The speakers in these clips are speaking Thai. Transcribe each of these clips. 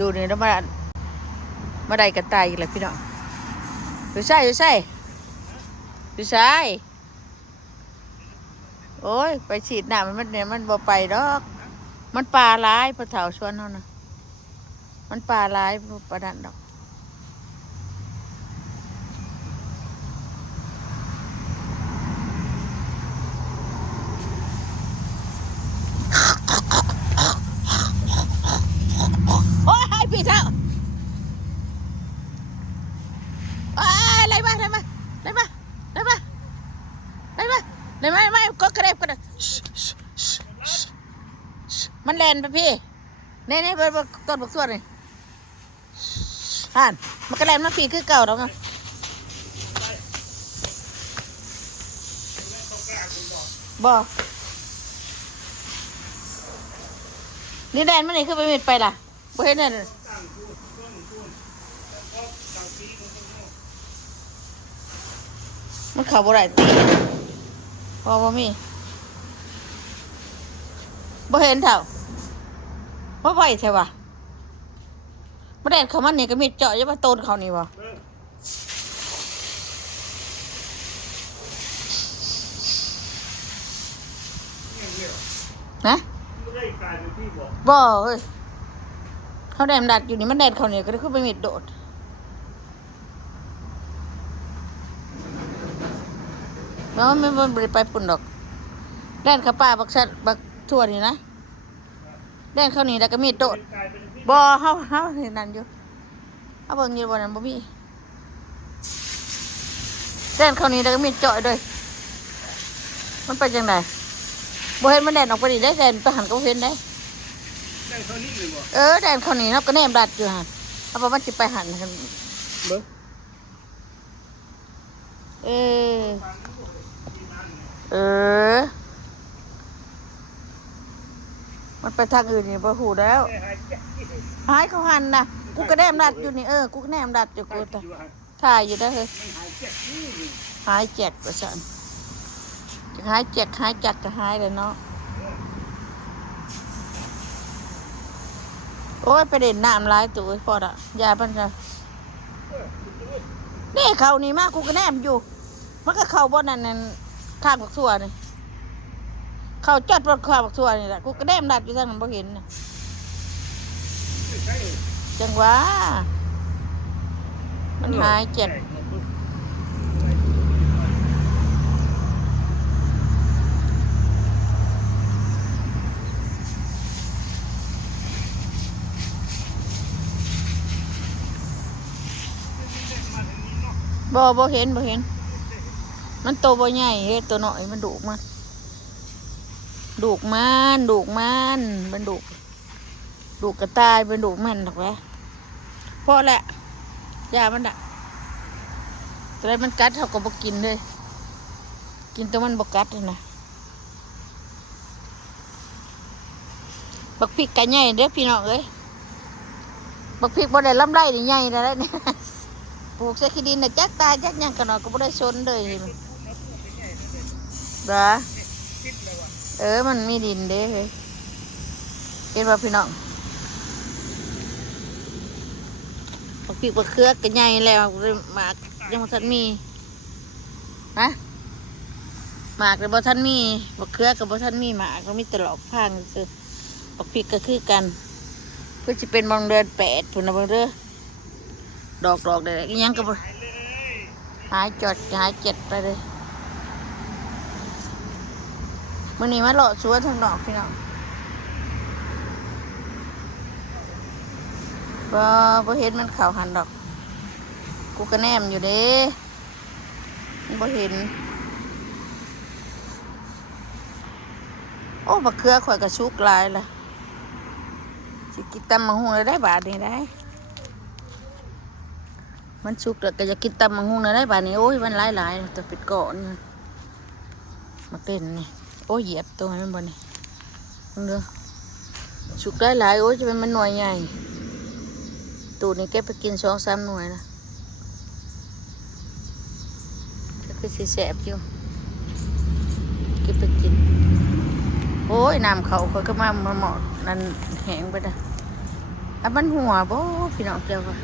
ดูนี่แล้วมาได้กระต่ายอีกแล้วพี่น้องดูใช่ดูใช่โอ้ยไปฉีดน้ำมันเนี่ยมันบ่ไปดอกมันปลาร้ายพอเถาชวนเขานะมันปลาร้ายปลาดันดอกโอ้ยพี่เถาอะไรมาไม่ก็กระเด็บกันมันแลนไปพี่นี่ต้นบักส่วนนี่อ่านมันกระแลนมาพี่คือเก่าแล้วไงบ่นี่แดนมันนี่คือไปมิดไปล่ะบ่เห็นเนี่ยมันเข่าบ่ได้ตีพอบ่มีบ่เห็นเท่าบ่ไหวใช่ป่ะบ่แดนเขามันนี่ก็มีเจาะจะมาโตนเขานี่บ่นะบ่เฮ้ยเขาแดนดัดอยู่นี่มันแดนเขานี่ก็ได้ขึ้นไปมิดโดดแล้วมันไปปุ่นดอกแดนเขาป่าบักทั่วนี่นะแดนเขานี่แล้วก็มีโดดบ่เฮาเห็นนั่นอยู่เอาเบิ่งอยู่บ่นั่นบ่มีแดนเขานี่แล้วก็มีเจาะด้วยมันไปจังไดบ่เห็นมันแดนออกไปดิได้แดนไปหันก็เห็นได้แดนเขานี่เลยบ่แดนเขานี่เนาะก็แนมดัดอยู่หั่นเอาบ่มันสิไปหันกันเบิ่งมันไปทางอื่นนี่บ่ฮู้แล้วหายเขาหันนะกูก็แนมดัดอยู่นี่กูก็แนมดัดอยู่กูถ่ายอยู่ได้เฮ้ยหายแจกประชันจะหายแจกหายจักก็หายเลยเนาะโอ้ยไปเด่นน้ำลายตัวพอละยาปัญญานี่เขานี่มากกูก็แนมอยู่มันก็เข้าบ่นั่นข้างบักทั่วนี่เขาจัดบนข้างบักทั่วนี่แหละกูก็แนมดัดอยู่ทางนั้นบ่เห็นนะจังหวะมันหายเจ็บบ่เห็นมันโตบ่ใหญ่เฮ้ตัวน้อยมันดุมันมันดุกระต่ายมันดุมันหรอกแหวะเพราะแหละยามันอะแต่มันกัดเขาก็บ่กินเลยกินแต่มันบ่กัดเลยนะบักพริกไก่ใหญ่เด้อพี่น้องเอ้ยบักพริกบ่ได้ลำไรนี่ใหญ่แล้วเนี่ยปลูกใส่ขี้ดินน่ะจักตายจักหยังกันหน่อยก็บ่ได้สนเลยเหรอมันมีดินเด้เฮ้ยเห็นว่าพี่น้องบักพริกบักเขือก็ใหญ่แล้วหมากยังบ่ทันมีฮะหมากก็บ่ทันมีบักเขือก็บ่ทันมีหมากก็มีตลอกพางซื่อบักพริกก็คือกันเพื่อสิเป็นบางเดือน8พุ่นน่ะเบิ่งเด้อดอกได้ยังก็หายเจ็ดไปเลยมื้อนี้มาเลาะสวนทางนอกพี่น้องบ่เห็นมันเข้าหันดอกกูก็แนมอยู่เด้บ่เห็นโอ้บักเขือข่อยก็สุกหลายล่ะสิกินตำบักหุ่งได้บาดนี้ได้มันสุกแล้วก็จะกินตำบักหุ่งได้บาดนี้โอ้ยมันหลายตัวปิดก่อนมาเต้นนี่โอ้ยเหยียบตัวให้มันบ่นี่เด้อสุกหลายโอ้ยจะเป็นมันหน่วยใหญ่ตูนี่เก็บไปกิน2-3 หน่วยนะก็คือสิแสบอยู่เก็บไปกินโอ้ยน้ำเขาก็มาเหมาะนั่นแห้งไปนะ อ่ะมันหัวบ่พี่น้องเจ้าค่ะ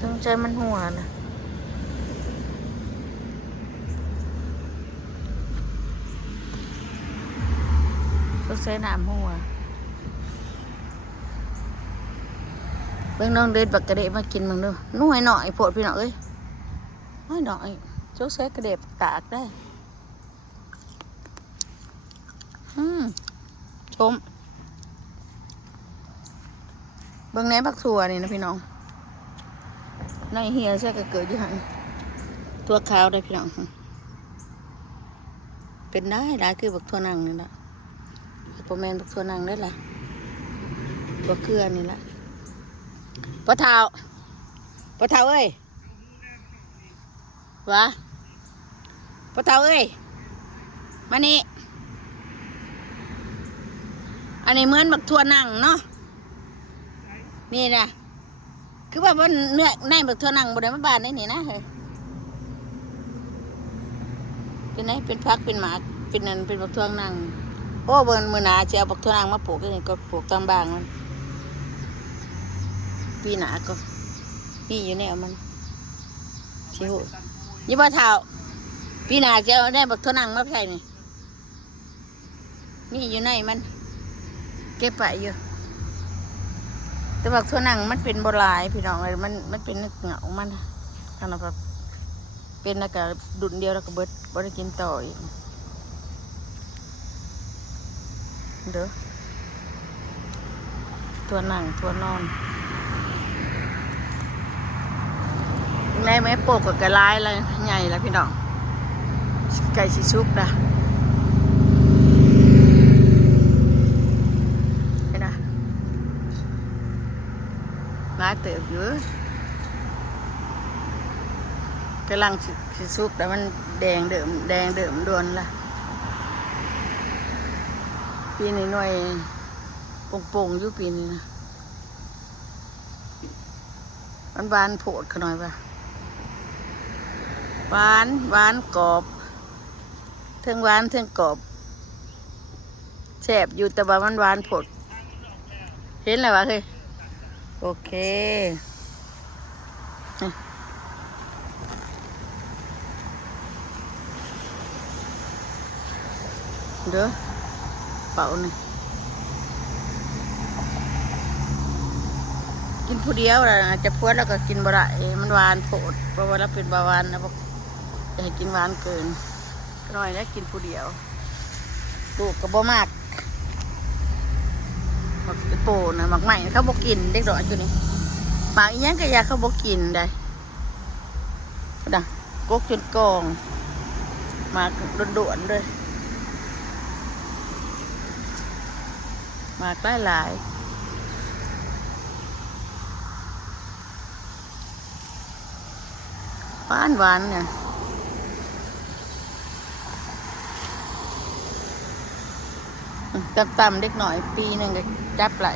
สงใจมันหัวนะก็ใส่น้ำหัวเบิ่งน้องเดินบักกระเดะมากินมึงดูนุ่ยหน่อยโพดพี่น้องเอ้ยน้อยหน่อยโจ๊กใส่กระเดะตากได้ชมเบิ่งแหนบักถั่วนี่นะพี่น้องในเฮียใช่ก็เกิดอยู่หันตัวขาวได้พี่น้องเป็นได้คือบักถั่วนังนี่แหละโปรแมนบักถั่วนังได้ละบักเกลือนี่แหละปะเท้าเอ้ยวะปะเท้าเอ้ยมานี่อันนี้เหมือนบักถั่วนังเนาะนี่นะคือว่ามันเนื้อในบักถั่วนังบดได้มาบานได้นี่นะเฮ้ยเป็นไงเป็นพักเป็นหมากเป็นนั่นเป็นบักถั่วนังโอ้เบิ่งมือหนาจะเอาบักถั่วนังมาปลูกนี่ก็ปลูกตามบ้านมันปีหนาก็มีอยู่แนวมันชิวยี่บ้าเท้าปีหนาจะเอาได้บักถั่วนังมาใส่นี่มีอยู่ในมันเก็บไปอยู่แต่บักถั่วนังมันเป็นโบราณพี่น้องเลยมันเป็นเหงามันขนาดแบบเป็นแล้วก็ดุนเดียวแล้วก็เบิดบ่ได้กินต่ออีกเด้อถั่วนังถั่วนอนแม่ไม่โปกกับกระไรเลยใหญ่แล้วพี่น้องไก่ชิชุบนะเห็นนะร้ายเติบเยอะกำลังชิชุบแต่มันแดงเดิมโดนละปีนี้หน่วยโป่งอยู่ปีนี้นะมันบานโผดขน่อยป่ะหวานกรอบเทิงหวานเทิงกรอบแซ่บอยู่แต่ว่ามันหวานโผดเห็นแล้ววะเฮ้ยโอเคเด้อเป่าหนึ่งกินผู้เดียวแหละจะพวดแล้วก็กินบ่ได้มันหวานโผดเพราะว่าเราเป็นเบาหวานนะบอกจะให้กินหวานเกินหน่อยแล้วกินผู้เดียวลูกก็บ่มากบักโป่นะหมักใหม่เขาบ่กินเด็กดอกตัวนี้หมักอีหยังก็อยากเขาบ่กินได้ดังกกจนกองหมักด่วนๆเลยหมักหลายหวานเนี่ยต่ำๆเล็กหน่อยปีหนึ่งก็จับไหล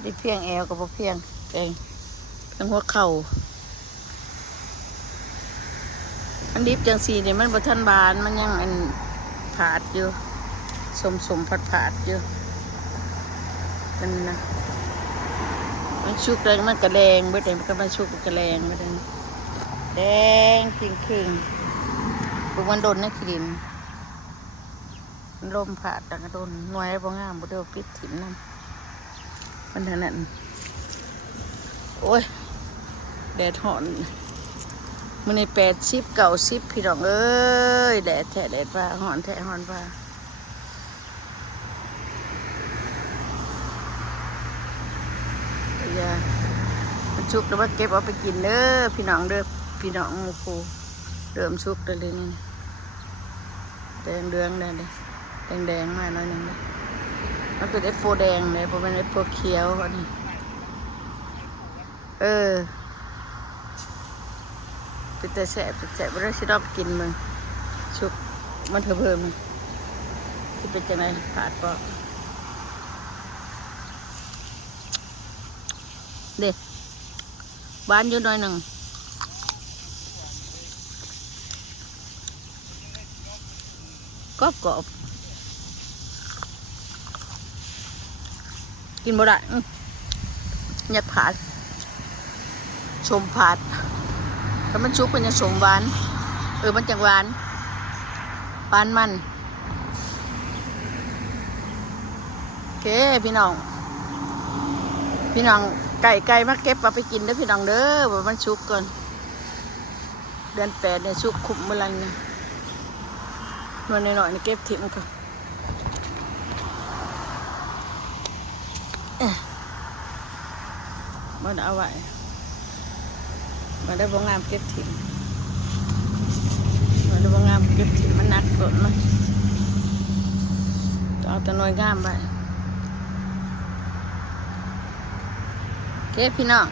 ได้เพียงแอวกับพอเพียงเองทั้งหัวเข่าอันดิบจังสีเนี่ยมันบะทันบานมันยังอันผาดอยู่สมผาดอยู่มันนะมันชุกเลยมันกระแดงเมื่อไหร่มันก็มาชุกกระแดงเมื่อไหร่แดงจริงคืนพวกมันโดนในขีดินลมผาดต่างกระโดนหน่วยบ่งามบ่เดียวปิดถิ่นนั่นมันเท่านั้นโอ้ยแดดหอนมันใน80-90พี่น้องเอ้ยแดดแท้แดดว่าหอนแท้หอนว่าอย่ามันชุกแล้วว่าเก็บเอาไปกินเด้อพี่น้องเด้อพี่น้องหมู่คู่เริ่มชุกได้เลยนี่แดงเดืองได้เลยแดงมาหน่อยนึงเลยมันเป็นไอ้โฟแดงเลยเพราะมันไอ้โฟเขียวอันนี้เป็นแต่แสบไม่ได้ชิดอบกินมึงชุกมันเพิ่มมันที่เป็นจังไรขาดปะเด็กบ้านอยู่หน่อยหนึ่งกรอบ กินบ่ได้ยัดผาดชมผาดถ้ามันชุกมันจะสมหวานมันจังหวานปานมันโอเคพี่น้องไก่มาเก็บมาไปกินเด้อพี่น้องเด้อว่ามันชุกก่อนเดือน8เนี่ยชุกคุมเมื่อไรเนี่ยนวลหน่อยๆเก็บถิ่มก่อนมันเอาไว้มันได้บ่งามเก็บถิ่มมันได้บ่งามเก็บถิ่มมันนักกดมันเอาแต่น้อยงามไปเก็บพี่น้อง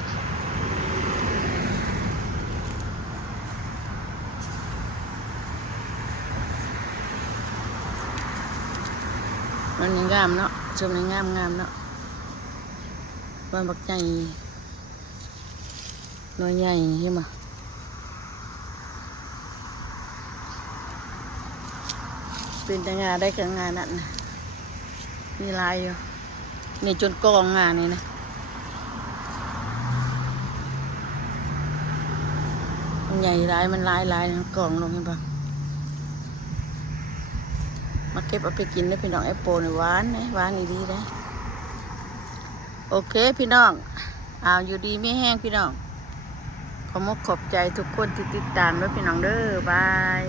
มันนี่งามเนาะชมนี่งามเนาะบ้านบักใหญ่น้อยใหญ่ใช่ไหมเป็นแต่งานได้กับงานนั่นมีลายอยู่นี่จนกองงานนี่นะมันใหญ่ลายมันลายกองลงให้บ้างมาเก็บเอาไปกินได้พี่น้องแอปเปิลหวานนะหวานดีนะโอเคพี่น้องอยู่ดีไม่แห้งพี่น้องขอบใจทุกคนที่ติดตามด้วยพี่น้องเด้อบาย